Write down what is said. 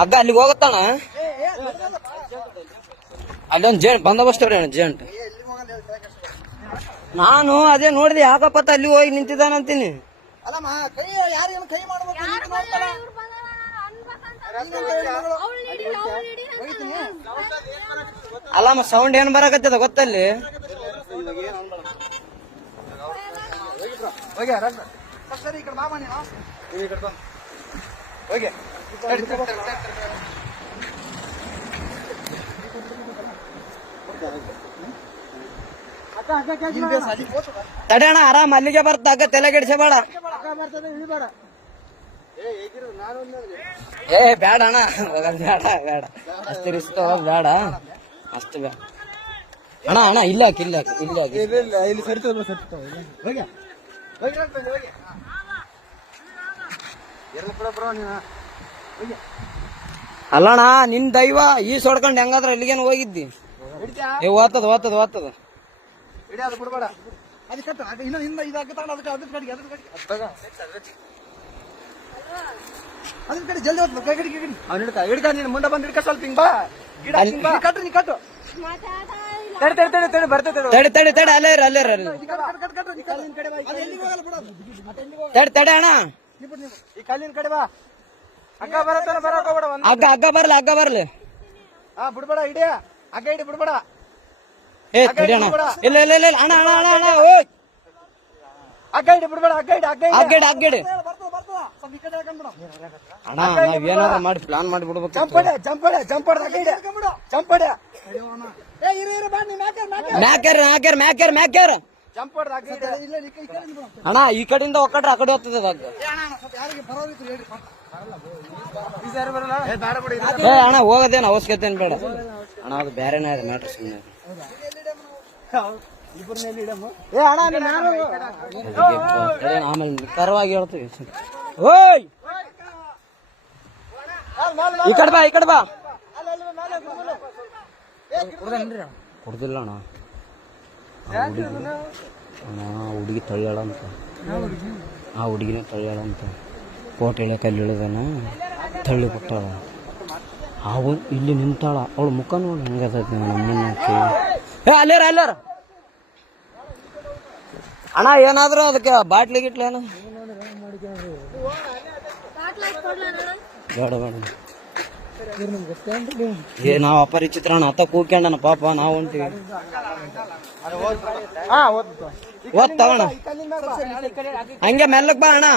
ಹಗ್ಗ ಅಲ್ಲಿಗೆ ಹೋಗುತ್ತಾನ ಅಲ್ಲೊಂದು ಜೇಂಟ್ ಬಂದೋಬಸ್ತ್ ಅವ್ರಿ ಜೇಂಟ್. ನಾನು ಅದೇ ನೋಡಿದೆ ಯಾಕಪ್ಪತ್ತ ಅಲ್ಲಿ ಹೋಗಿ ನಿಂತಿದ್ದಾನಂತೀನಿ. ಅಲ್ಲಮ್ಮ ಸೌಂಡ್ ಏನ್ ಬರಕತ್ತದ ಗೊತ್ತಲ್ಲಿ. ತಡೆಯಣ ಆರಾಮ್ ಅಲ್ಲಿಗೆ ಬರ್ತ ಹಗ್ಗ ತಲೆಗೆಡ್ಸಬೇಡ. ಏ ಬೇಡ ಅಣ್ಣ ಬೇಡ ಬೇಡ ಅಷ್ಟು ರಿಸ್ಕ್ ಬೇಡ ಅಷ್ಟು ಬೇಡ ಅಣ್ಣ. ಅಣ್ಣ ಇಲ್ಲ ಇಲ್ಲ ಇಲ್ಲಿ ಅಲ್ಲಣ್ಣ ನಿನ್ ದೈವ ಈ ಸೊಡ್ಕೊಂಡ್ ಹೆಂಗಾದ್ರ ಅಲ್ಲಿಗೇನು ಹೋಗಿದ್ದಿ. ಓದ್ತದ ಓದ್ತದ ಓದ್ತದ ಬಿಡ್ಬೇಡ. ಅದ್ರ ಕಡೆ ಜಲ್ದಿ ಹಿಡ್ಕ ನೀನು ಮುಂದೆ ಬಂದ್ ಹಿಡ್ಕ ಸ್ವಲ್ಪ ಹಿಂಗ್ ಬಾ. ಕಟ್ಟು ನೀ ಕಟ್ಟು. ತಡೆ ತಡೆ ತಡೆ ಅಲ್ಲೇ ಅಲ್ಲೇ ತಡೆ ತಡೆ ಅಣ್ಣ ಈ ಕಲ್ಲಿನ ಕಡೆ ಬಾ. ಹಗ್ಗ ಬರತ್ತಾನ ಬರಕೋಬೇಡ. ಹಗ್ಗ ಹಗ್ಗ ಬರ್ಲಿ ಹಗ್ಗ ಬರ್ಲಿ. ಬಿಡ್ಬೇಡ ಹಿಡಿಯ ಹಗ್ಗ ಹಿಡಿ ಬಿಡ್ಬೇಡ. ಏ ತಡಿ ಅಣ್ಣ ಇಲ್ಲ ಇಲ್ಲ ಇಲ್ಲ ಅಣ್ಣ ಅಣ್ಣ ಅಣ್ಣ ಅಣ್ಣ ಓಯ್ ಹಗ್ಗ ಹಿಡಿ ಬಿಡ್ಬೇಡ. ಹಗ್ಗ ಹಿಡಿ ಹಗ್ಗಡಿ ಹಗ್ಗಡಿ ಅಣ್ಣ ನಾವ್ ಏನಾರ ಮಾಡಿ ಪ್ಲಾನ್ ಮಾಡಿ ಬಿಡ್ಬೇಕು. ಮ್ಯಾಕ್ಯಾರ ಮ್ಯಾಕ್ಯಾರ ಅಣ್ಣ ಈ ಕಡೆಯಿಂದ ಒಕ್ಕಟ್ರೆ ಆ ಕಡೆ ಹೋಗ್ತದೆ ಹಗ್ಗ. ಏ ಅಣ್ಣ ಹೋಗೋದೇನು ಅವಶ್ಯಕತೆ ಏನ್ ಬೇಡ ಅಣ್ಣ. ಅದು ಬೇರೆನೇ ಇದೆ ಮ್ಯಾಟ್ರ್ ಸುಮ್ಮನೆ. ಆಮೇಲೆ ನಿಖರವಾಗಿ ಹೇಳ್ತೀವಿ. ಓಯ್ ಈ ಕಡೆ ಬಾ ಈ ಕಡೆ ಬಾ. ಕೊಡ್ದಿಲ್ಲ ಅಣ್ಣ ಹುಡುಗಿ ತಳ್ಳ್ಯಾಳ ಅಂತ. ಆ ಹುಡುಗಿನೇ ತಳ್ಳ್ಯಾಳ ಅಂತ. ಕೋಟ್ ಇಳ್ಯಕ ಅಲ್ಲಿ ಇಳಿದಾನ ತಳ್ಳಿ ಬಿಟ್ಟಾಳ. ಅವನು ಇಲ್ಲಿ ನಿಂತಾಳ. ಅವಳು ಮುಖ ನೋಡಿ ಹೆಂಗತೈತಿ ನಮ್ಮನ್ನಕ್ಕೆ. ಏ ಅಲ್ಲೇರ ಅಲ್ಲೇರ ಅಣ್ಣ ಏನಾದ್ರು ಅದಕ್ಕೆ ಬಾಟ್ಲಿ ಗಿಟ್ಲಿ ಏನು ಬೇಡ ಬೇಡ. ಏ ನಾವ್ ಅಪರಿಚಿತ್ರ ಅಣ್ಣ ಅತ್ತ ಕೂಗ್ಕೊಂಡನ ಪಾಪ ನಾವು ಹೊಂಟಿವಿ. ಓದ್ ತಗೋಣ ಹಂಗೆ ಮೆಲ್ಲಕ್ ಬಾ ಅಣ್ಣ.